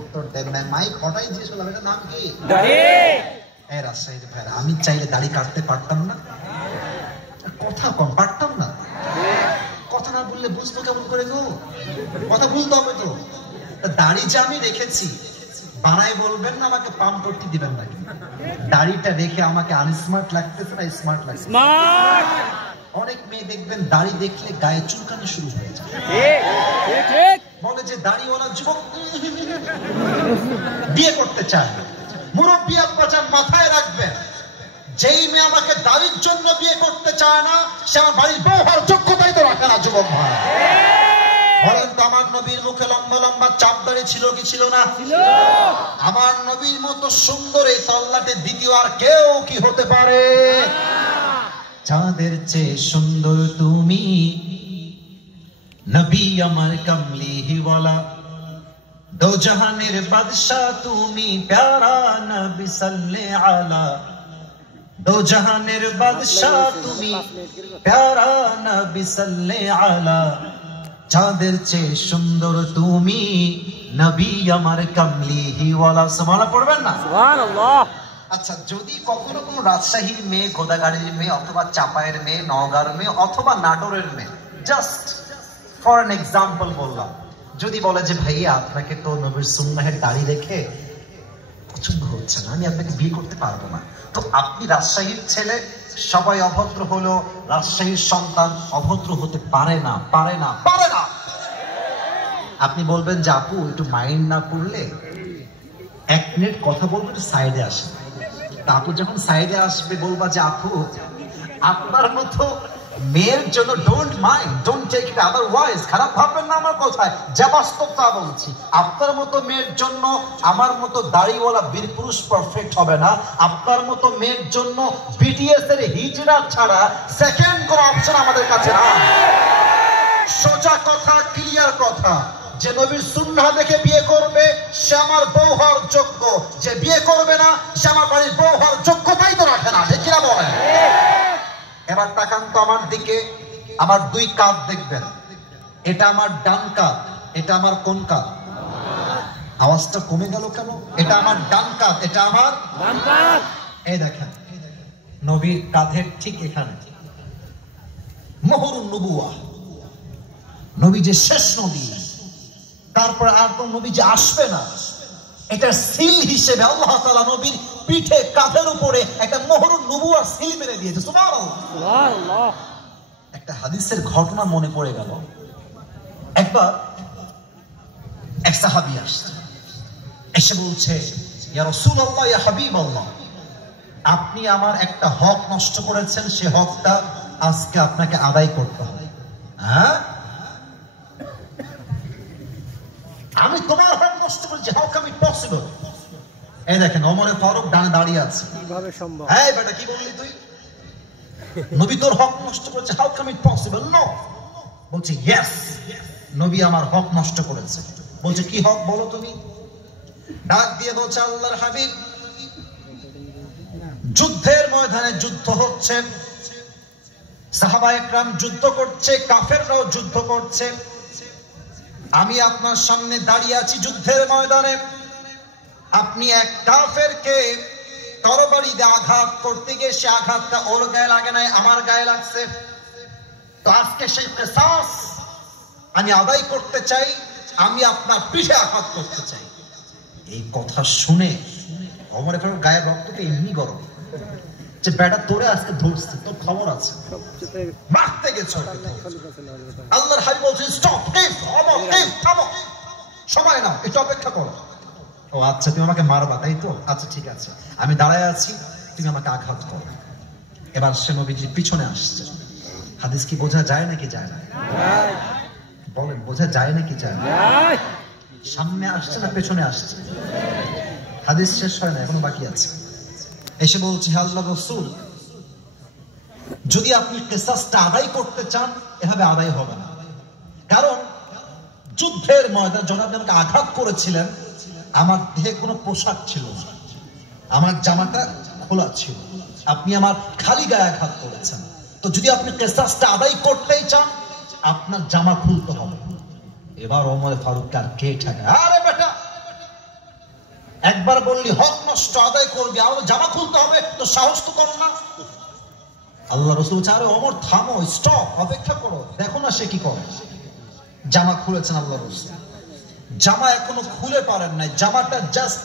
উত্তর দেন না, মাইক হটাই দিয়ে শুনলাম, এটার নাম কি? রাজশাহীর ভাইরা, আমি চাইলে দাড়ি কাটতে পারতাম না? কথা কম পারতাম না? কথা না বললে বুঝবো কেমন করে গো? কথা বলতে হবে তো। দাড়ি যে আমি রেখেছি, বানাই বলবেন না, আমাকে পাম্প করতে দিবেন না। দাড়িটা রেখে আমাকে আনস্মার্ট লাগতেছে না স্মার্ট লাগছে? অনেক মেয়ে দেখবেন দাড়ি দেখলে গায়ে চুলকানো শুরু হয়ে যায়, বলে যে দাড়িওয়ালা যুবক বিয়ে করতে চায়। মুরব্বী আব্বাজান মাথায় রাখবেন, যেই মেয়ে আমাকে দাড়ির জন্য বিয়ে করতে চায় না, সে আমার বাড়ির বউ হওয়ার যোগ্যতাই তো রাখে না। যুবক ভাই বলেন তো, আমার নবীর মুখে লম্বা লম্বা চাপ দাড়ি ছিল কি ছিল না? আমার নবীর মতো সুন্দর এই তল্লাটে দ্বিতীয় আর কেউ কি হতে পারে? চাঁদের চেয়ে সুন্দর তুমি, নবী আমার কামলিওয়ালা, দো জাহানের বাদশা তুমি, প্যারা নবী সাল্লে আলা। দো জাহানের বাদশা তুমি, প্যারা নবী সাল্লে আলা। চাঁদের চেয়ে সুন্দর তুমি, নবী আমার কামলিওয়ালা। সুবহানাল্লাহ পড়বেন না? সুবহানাল্লাহ। আচ্ছা, যদি কখনো কোনো রাজশাহীর মেয়ে, গোদাগাড়ির মেয়ে, অথবা চাপায়ের মেয়ে, নওগাঁর মেয়ে, অথবা নাটোরের মেয়ে, জাস্ট ফর অ্যান এক্সাম্পল বললাম, যদি বলে যে ভাইয়া আপনাকে তো নবীর সুন্নাহের দাড়ি রেখে পছন্দ হচ্ছে না, আমি আপনাকে বিয়ে করতে পারবো না, তো আপনি রাজশাহীর ছেলে, সবাই অভদ্র হলো, রাজশাহীর সন্তান অভদ্র হতে পারে না, পারে না, পারে না। আপনি বলবেন যে আপু একটু মাইন্ড না করলে 1 মিনিট কথা বলবো, একটু সাইডে আসেন। আপু যখন সাইডে আসবে বলবা যে আপু আপনার মতো মেয়ের জন্য don't mind, don't take it otherwise, খারাপ ভাববেন না আমার কথায়, যা বাস্তব তা বলছি। আপনার মতো মেয়ের জন্য আমার মতো দাড়িওয়ালা বীর পুরুষ পারফেক্ট হবে না। আপনার মতো মেয়ের জন্য বিটিএস এর হিজড়া ছাড়া সেকেন্ড কোন অপশন আমাদের কাছে না। সোজা কথা, ক্লিয়ার কথা, যে নবীর সুন্নাহ দেখে বিয়ে করবে সে আমার বউ হওয়ার যোগ্য, যে বিয়ে করবে না সে আমার বাড়ির বউ হওয়ার যোগ্যতাই তো রাখে না। ঠিক কিনা বলেন? এবার তাকান তো আমার দিকে, আমার 2 কাঁধ দেখবেন, এটা আমার ডান কাঁধ, এটা আমার কোন কাঁধ? আওয়াজটা কমে গেল কেন? এটা আমার ডান কাঁধ, এটা আমার ডান কাঁধ। এই দেখেন, নবীর কাঁধের ঠিক এখানে মোহরুন নবুয়া, নবী যে শেষ নবী, তারপর আর কোন নবী যে আসবে না, এটা সিল হিসেবে আল্লাহ তাআলা নবীর পিঠে, কাঁধের উপরে একটা মোহরুন নবুয়ার সিল মেরে দিয়েছে। সুবহানাল্লাহ, সুবহানাল্লাহ। একটা হাদিসের ঘটনা মনে পড়ে গেল। একবার এক সাহাবী আসছে, এসে বলছে, ইয়া রাসূলুল্লাহ, ইয়া হাবিবাল্লাহ, আপনি আমার একটা হক নষ্ট করেছেন, সে হকটা আজকে আপনাকে আদায় করতে হবে। হ্যাঁ, আমি তোমার হক নষ্ট করেছি, হাউ কাম ইট পসিবল? এই দেখেন ওমর ফারুক ডানে দাঁড়িয়ে আছে, কিভাবে সম্ভব? এই বেটা কি বললি তুই? নবী তোর হক নষ্ট করেছে, how come it possible? No. বলছে ইয়েস, নবী আমার হক নষ্ট করেছে। বলছে কি হক বলো তুমি? ডাক দিয়ে বলছে, আল্লাহর হাবিব, যুদ্ধের ময়দানে যুদ্ধ হচ্ছে, সাহাবায়ে কেরাম যুদ্ধ করছে, কাফেররাও যুদ্ধ করছে, আমি আপনার সামনে দাঁড়িয়ে আছি যুদ্ধের ময়দানে, আপনি এক কাফেরকে তরবারি দিয়ে আঘাত করতে গিয়ে সে আঘাতটা ওর গায়ে লাগে নাই, আমার গায়ে লাগছে, তো আজকে সেই কিসাস আমি আদায় করতে চাই, আমি আপনার পিঠে আঘাত করতে চাই। এই কথা শুনে ওমর ফারুক গায়ের রক্তটা এমনি গরম, যে বেটা তোরে আজকে ধরছে, তোর খবর আছে, মারতে গেছে। আল্লাহর হাবিব বলছেন স্টপ, থামো, সময় নাও, একটু অপেক্ষা করো। ও আচ্ছা, তুমি আমাকে মারবা তাই তো? আচ্ছা ঠিক আছে, আমি দাঁড়ায় আছি, তুমি আমাকে আঘাত করো। এবার সে নবীজির পিছনে আসছে। হাদিস কি বোঝা যায় নাকি যায় না? বলেন, বোঝা যায় নাকি যায় না? সামনে আসছে না পেছনে আসছে? হাদিস শেষ হয় না, এখনো বাকি আছে। এসে বলছি, হে আল্লাহর রাসূল, যদি আপনি কিসাসটা আদায় করতে চান, এভাবে আদায় হবে না। কারণ যুদ্ধের ময়দানে যখন আপনি আমাকে আঘাত করেছিলেন, আমার দেহে কোনো পোশাক ছিল না, আমার জামাটা খোলা ছিল, আপনি আমার খালি গায়ে আঘাত করেছেন। তো যদি আপনি কিসাসটা আদায় করতেই চান, আপনার জামা খুলতে হবে। এবার ওমর ফারুক আর কে ঠেকায়? আরে বেটা একবার বললি হক নষ্ট আদায় করবি, আর জামা খুলতে হবে, তো সাহস তো করো না। আল্লাহ রাসূল আরে ওমর থামো, স্টপ, অপেক্ষা করো, দেখো না সে কি করে। জামা খুলেছেন আল্লাহ রাসূল, জামা এখনো খুলে পারেন নাই, জামাটা জাস্ট